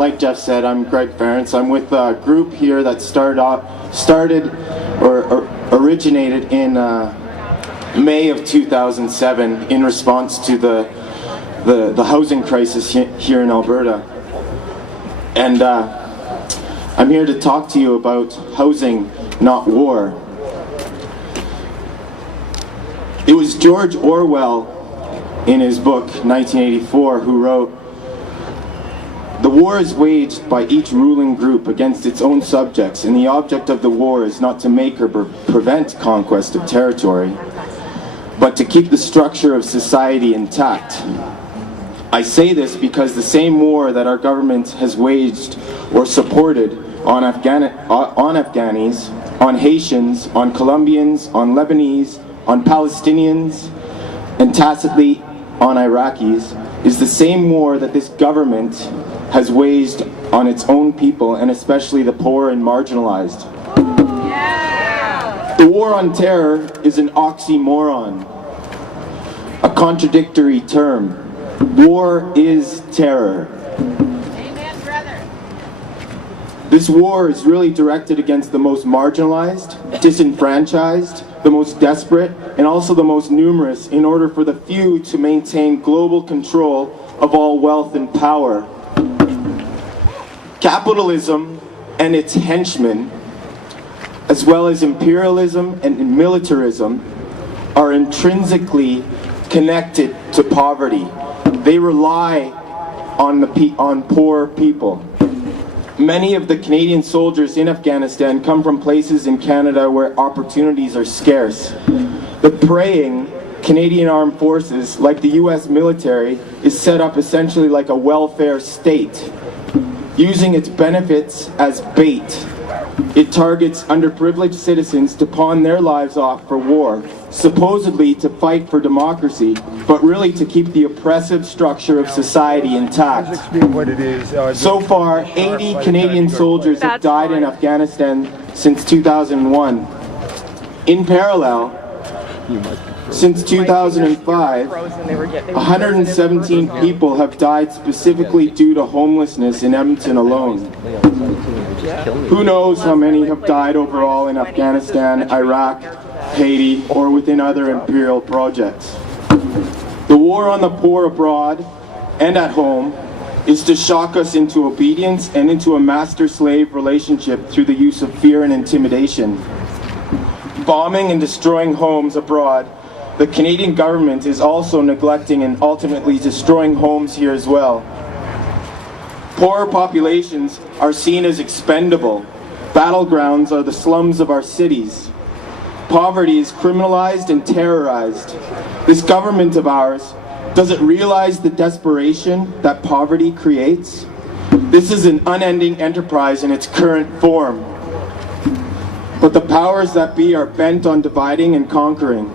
Like Jeff said, I'm Greg Farrants. I'm with a group here that originated in May of 2007 in response to the housing crisis here in Alberta. And I'm here to talk to you about housing, not war. It was George Orwell in his book 1984 who wrote, "The war is waged by each ruling group against its own subjects, and the object of the war is not to make or prevent conquest of territory, but to keep the structure of society intact." I say this because the same war that our government has waged or supported on Afghanis, on Haitians, on Colombians, on Lebanese, on Palestinians, and tacitly on Iraqis, is the same war that this government has waged on its own people, and especially the poor and marginalized. Yeah. The war on terror is an oxymoron, a contradictory term. War is terror. Amen, brother. This war is really directed against the most marginalized, disenfranchised, the most desperate, and also the most numerous, in order for the few to maintain global control of all wealth and power. Capitalism and its henchmen, as well as imperialism and militarism, are intrinsically connected to poverty. They rely on poor people. Many of the Canadian soldiers in Afghanistan come from places in Canada where opportunities are scarce. The preying Canadian Armed Forces, like the US military, is set up essentially like a welfare state, using its benefits as bait. It targets underprivileged citizens to pawn their lives off for war, supposedly to fight for democracy, but really to keep the oppressive structure of society intact. So far, 80 Canadian soldiers have died in Afghanistan since 2001. In parallel, since 2005, 117 people have died specifically due to homelessness in Edmonton alone. Who knows how many have died overall in Afghanistan, Iraq, Haiti, or within other imperial projects. The war on the poor abroad and at home is to shock us into obedience and into a master-slave relationship through the use of fear and intimidation. Bombing and destroying homes abroad, the Canadian government is also neglecting and ultimately destroying homes here as well. Poorer populations are seen as expendable. Battlegrounds are the slums of our cities. Poverty is criminalized and terrorized. This government of ours doesn't realize the desperation that poverty creates. This is an unending enterprise in its current form. But the powers that be are bent on dividing and conquering.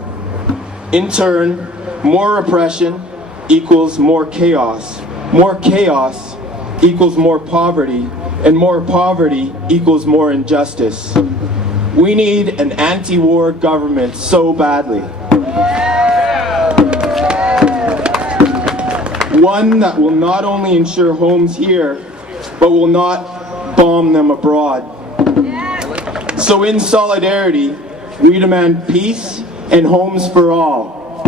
In turn, more repression equals more chaos. More chaos equals more poverty, and more poverty equals more injustice. We need an anti-war government so badly. One that will not only ensure homes here, but will not bomb them abroad. So in solidarity, we demand peace and homes for all.